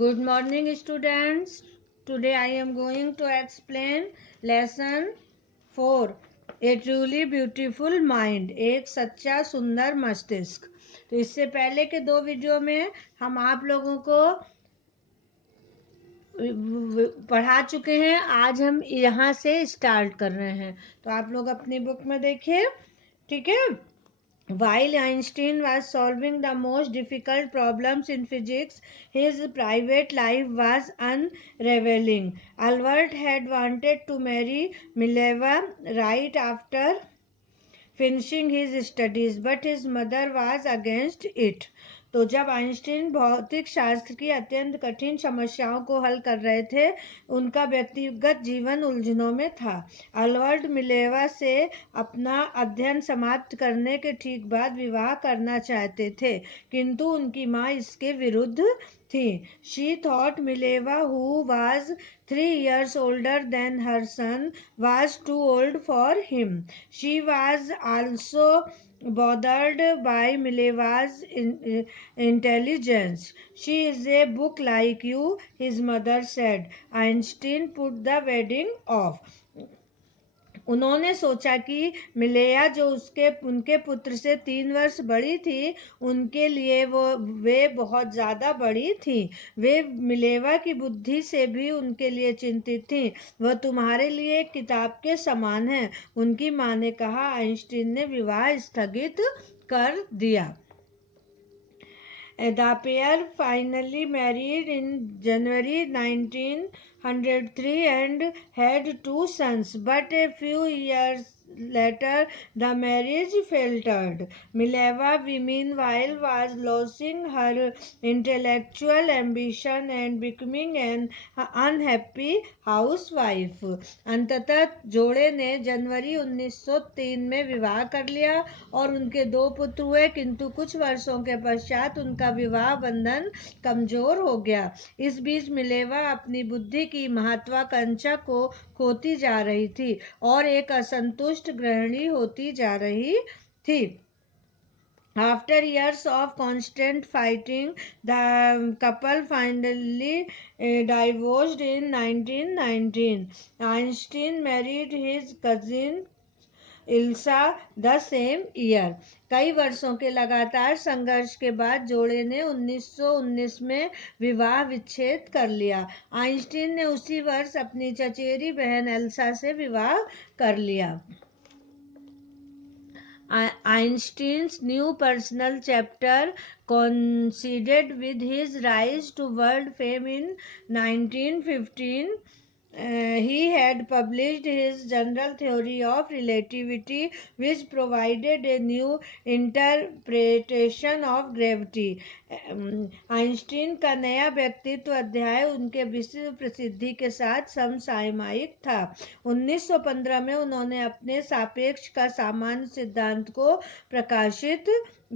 Good morning, students. Today I am going to explain lesson 4. A truly beautiful mind. एक सच्चा सुंदर मस्तिष्क. तो इससे पहले के दो वीडियो में हम आप लोगों को पढ़ा चुके हैं. आज हम यहाँ से स्टार्ट कर रहे हैं. तो आप लोग अपनी बुक में देखिए. ठीक है. While Einstein was solving the most difficult problems in physics, his private life was unraveling. Albert had wanted to marry Mileva right after finishing his studies, but his mother was against it. तो जब Einstein भौतिक शास्त्र की अत्यंत कठिन समस्याओं को हल कर रहे थे, उनका व्यक्तिगत जीवन उलझनों में था. अल्बर्ट मिलेवा से अपना अध्ययन समाप्त करने के ठीक बाद विवाह करना चाहते थे, किंतु उनकी मां इसके विरुद्ध थी. She thought Mileva, who was 3 years older than her son, was too old for him. She was also bothered by Mileva's intelligence. She is a book like you, his mother said. Einstein put the wedding off. उन्होंने सोचा कि मिलेया जो उनके पुत्र से 3 वर्ष बड़ी थी, उनके लिए वे बहुत ज़्यादा बड़ी थी. वे मिलेवा की बुद्धि से भी उनके लिए चिंतित थी. वह तुम्हारे लिए एक किताब के समान है, उनकी माँ ने कहा. आइंस्टीन ने विवाह स्थगित कर दिया. The pair finally married in January 1903 and had 2 sons, but a few years later the marriage faltered. Mileva, meanwhile, was losing her intellectual ambition and becoming an unhappy housewife. अंततः जोड़े ने जनवरी 1903 में विवाह कर लिया और उनके 2 पुत्र हुए, किंतु कुछ वर्षों के पश्चात उनका विवाह बंधन कमजोर हो गया. इस बीच मिलेवा अपनी बुद्धि की महत्वाकांक्षा को खोती जा रही थी और एक असंतुष्ट गृहिणी होती जा रही थी. After years of constant fighting, the couple finally divorced in 1919. Einstein married his cousin Elsa the same year. कई वर्षों के लगातार संघर्ष के बाद जोड़े ने 1919 में विवाह विच्छेद कर लिया. आइंस्टीन ने उसी वर्ष अपनी चचेरी बहन एल्सा से विवाह कर लिया. Einstein's new personal chapter coincided with his rise to world fame in 1915. He had published his general theory of relativity, which provided a new interpretation of gravity. Einstein का नया व्यक्तित्व अध्याय उनके विश्व प्रसिद्धि के साथ समसामयिक था. 1915 में उन्होंने अपने सापेक्ष का सामान्य सिद्धांत को प्रकाशित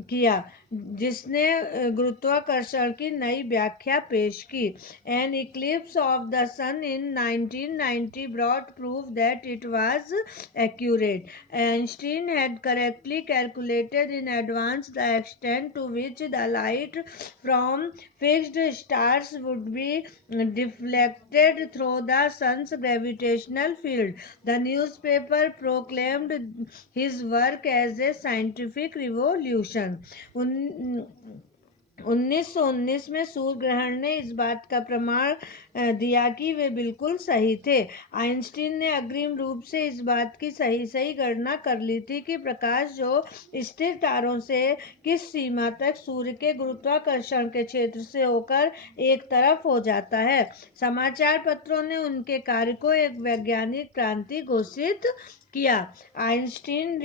किया, जिसने गुरुत्वाकर्षण की नई व्याख्या पेश की. An eclipse of the sun in 1990 brought proof that it was accurate. Einstein had correctly calculated in advance the extent to which the light from fixed stars would be deflected through the sun's gravitational field. The newspaper proclaimed his work as a scientific revolution. 1919 में सूर्य ग्रहण ने इस बात का प्रमाण दिया कि वे बिल्कुल सही थे. आइंस्टीन ने अग्रिम रूप से इस बात की सही गणना कर ली थी कि प्रकाश जो स्थिर तारों से किस सीमा तक सूर्य के गुरुत्वाकर्षण के क्षेत्र से होकर एक तरफ हो जाता है. समाचार पत्रों ने उनके कार्य को एक वैज्ञानिक क्रांति घोषित किया. Einstein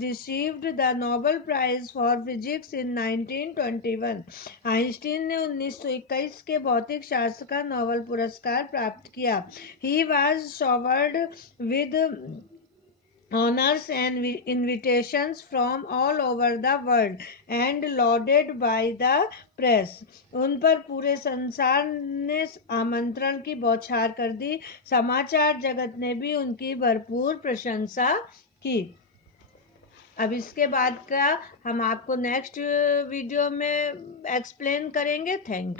received the Nobel Prize for Physics in 1921. Einstein ने 1921 के भौतिक शास्त्र का नोबेल पुरस्कार प्राप्त किया. He was showered with honors and invitations from all over the world and lauded by the press. उन पर पूरे संसार ने आमंत्रण की बौछार कर दी. समाचार जगत ने भी उनकी भरपूर प्रशंसा की. अब इसके बाद का हम आपको नेक्स्ट वीडियो में एक्सप्लेन करेंगे. Thank you.